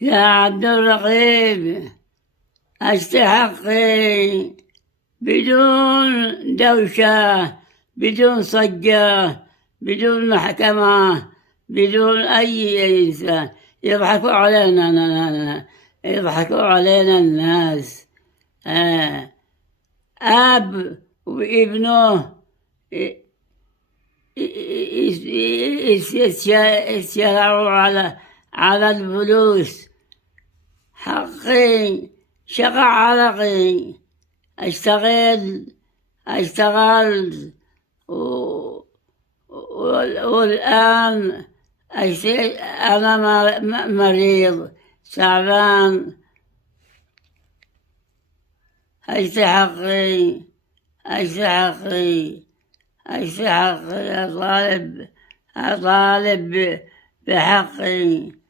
يا عبد الرقيب، أستحقي بدون دوشة، بدون صجة، بدون محكمة، بدون أي إنسان. يضحكوا علينا، يضحكوا علينا الناس. أب وابنه يتشارعوا على الفلوس. حقي شقى عرقي، اشتغلت والآن أنا مريض تعبان. أستحقي أطالب بحقي.